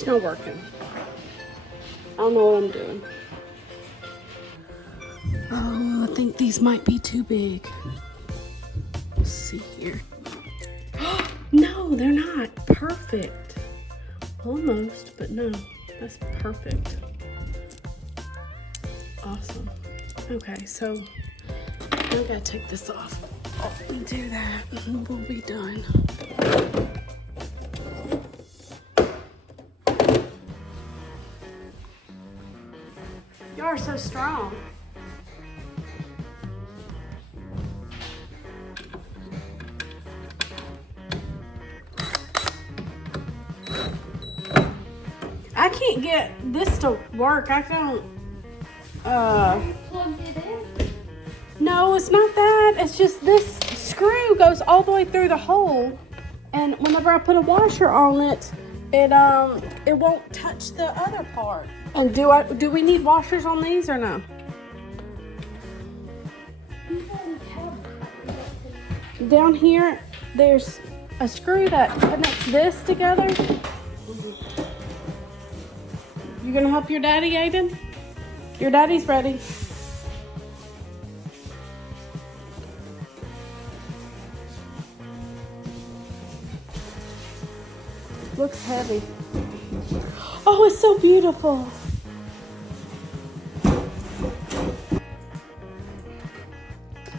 It's not working. I don't know what I'm doing. Oh, I think these might be too big. Let's see here. No, they're not. Perfect. Almost, but no. That's perfect. Awesome. Okay, so I gotta take this off and do that, and we'll be done. You are so strong. I can't get this to work. I don't. You plugged it in? No, it's not that. It's just this screw goes all the way through the hole, and whenever I put a washer on it, it won't touch the other part. And do we need washers on these or no? Down here, there's a screw that connects this together. You gonna help your daddy, Aiden? Your daddy's ready. Looks heavy. Oh, it's so beautiful.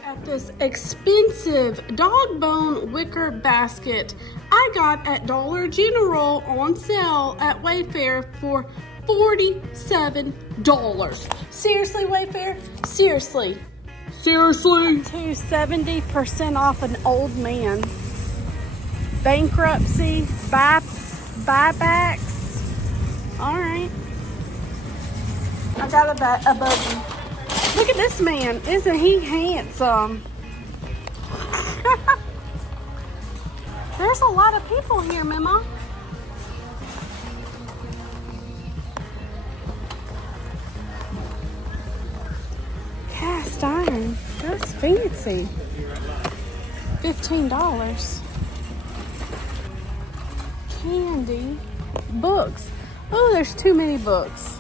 At this expensive dog bone wicker basket I got at Dollar General on sale at Wayfair for $47. Seriously, Wayfair? Seriously? Seriously? To 70% off an old man. Bankruptcy, buybacks. All right. I got a buggy. Look at this man. Isn't he handsome? There's a lot of people here, Mama. Cast iron. That's fancy. $15. Candy. Books. Oh, there's too many books.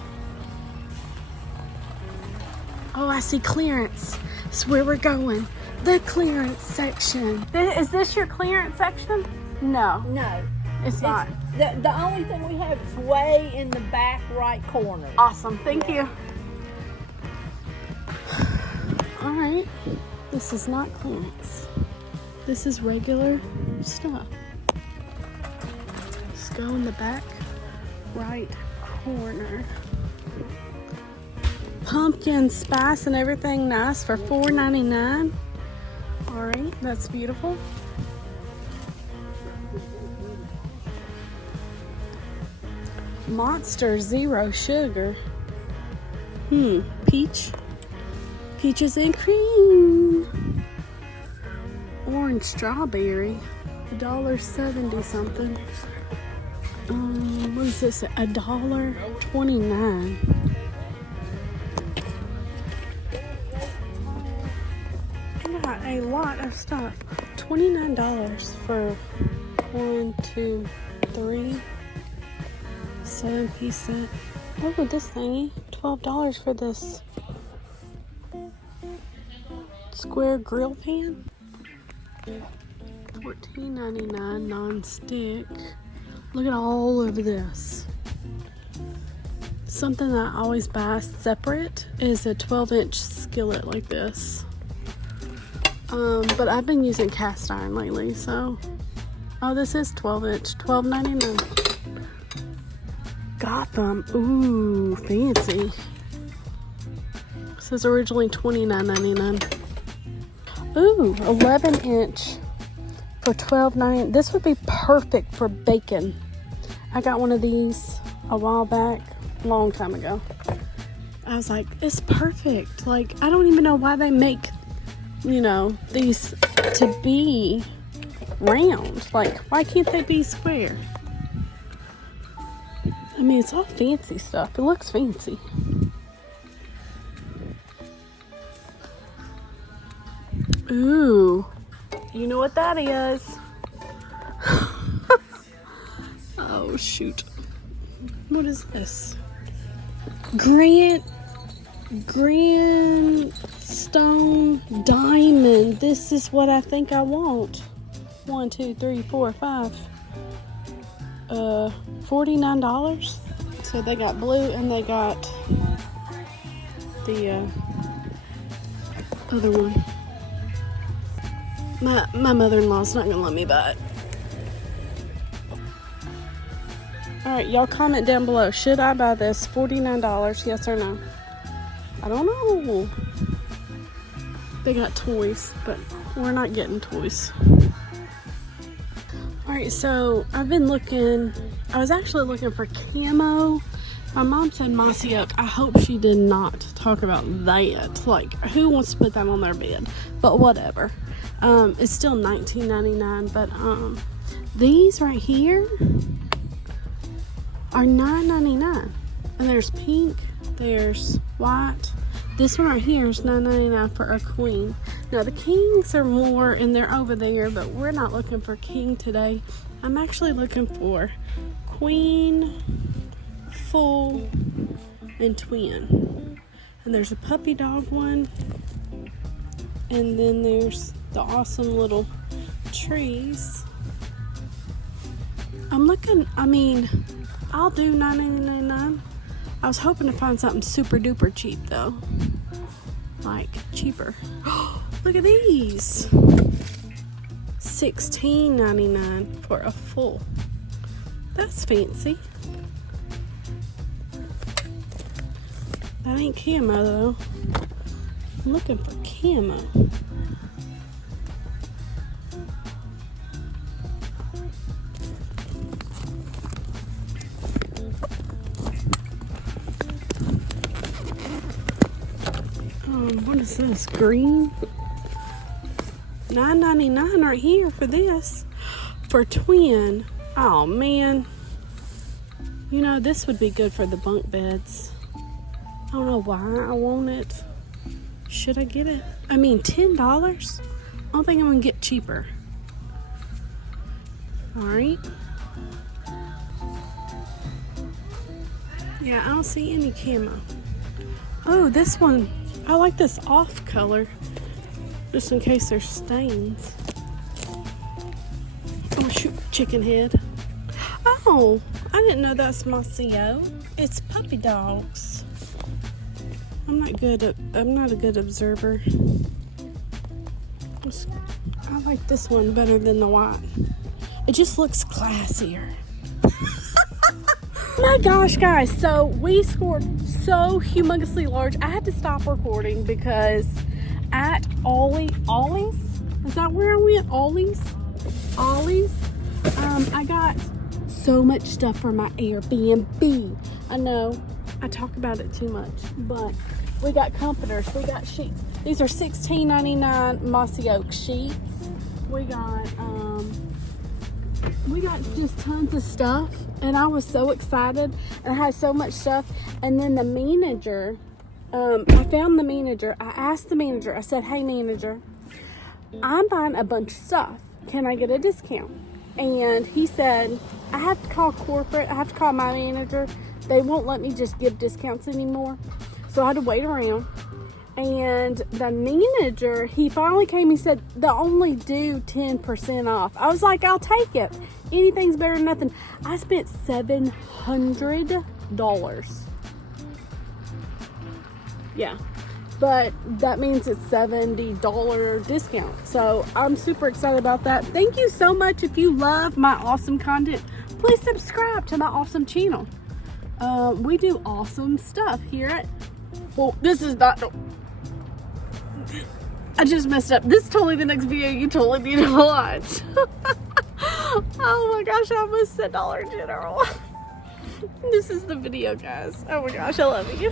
Oh, I see clearance. That's where we're going. The clearance section. Is this your clearance section? No. No. It's not. The only thing we have is way in the back right corner. Awesome. Thank you. All right. This is not clearance. This is regular stuff. Let's go in the back right corner. Pumpkin spice and everything nice for $4.99. All right, that's beautiful. Monster Zero Sugar. Peach. Peaches and cream. Orange strawberry. $1.70 something. What is this? $1.29. Got a lot of stuff. $29 for 1, 2, 3, 7-piece set. Look at this thingy. $12 for this square grill pan. $14.99 non-stick. Look at all of this. Something that I always buy separate is a 12-inch skillet like this. But I've been using cast iron lately, so. Oh, this is 12-inch, $12.99. Gotham, ooh, fancy. This is originally $29.99. Ooh, 11-inch for $12.99. This would be perfect for bacon. I got one of these a while back, a long time ago. I was like, it's perfect. Like, I don't even know why they make, you know, these to be round. Like, why can't they be square? I mean, it's all fancy stuff. It looks fancy. Ooh, you know what that is? Oh, shoot. What is this? Grandstone diamond. This is what I think I want. 1, 2, 3, 4, 5. $49. So they got blue and they got the other one. My mother-in-law's not gonna let me buy it. Alright, y'all comment down below. Should I buy this? $49, yes or no? I don't know. They got toys, but we're not getting toys. Alright, so I've been looking. I was actually looking for camo. My mom said mossy oak. I hope she did not talk about that. Like, who wants to put that on their bed? But whatever. It's still $19.99, but these right here are $9.99. And there's pink, there's white. This one right here is $9.99 for a queen. Now the kings are more and they're over there, but we're not looking for king today. I'm actually looking for queen, full, and twin. And there's a puppy dog one. And then there's the awesome little trees. I'm looking, I mean, I'll do $9.99. I was hoping to find something super duper cheap though. Like cheaper. Look at these. $16.99 for a full. That's fancy. That ain't camo though. I'm looking for camo. What is this? Green? $9.99 right here for this. For twin. Oh man. You know, this would be good for the bunk beds. I don't know why I want it. Should I get it? I mean, $10? I don't think I'm gonna get cheaper. Alright. Yeah, I don't see any camo. Oh, this one. I like this off color. Just in case there's stains. Oh shoot, chicken head. Oh, I didn't know that's my CO. It's puppy dogs. I'm not a good observer. I like this one better than the white. It just looks classier. My gosh, guys, so we scored so humongously large. I had to stop recording because at Ollie's, is that where I went? Ollie's, I got so much stuff for my Airbnb. I know I talk about it too much, but we got comforters, we got sheets. These are $16.99 mossy oak sheets. We got just tons of stuff, and I was so excited, and I had so much stuff. And then the manager, I found the manager. I asked the manager, I said, hey manager, I'm buying a bunch of stuff, can I get a discount? And he said, I have to call corporate, I have to call my manager. They won't let me just give discounts anymore. So I had to wait around. And the manager, he finally came, he said, they'll only do 10% off. I was like, I'll take it. Anything's better than nothing. I spent $700. Yeah. But that means it's $70 discount. So I'm super excited about that. Thank you so much. If you love my awesome content, please subscribe to my awesome channel. We do awesome stuff here at, well, this is not, I just messed up. This is totally the next video you totally need to watch. Oh my gosh, I almost said Dollar General. This is the video, guys. Oh my gosh, I love you.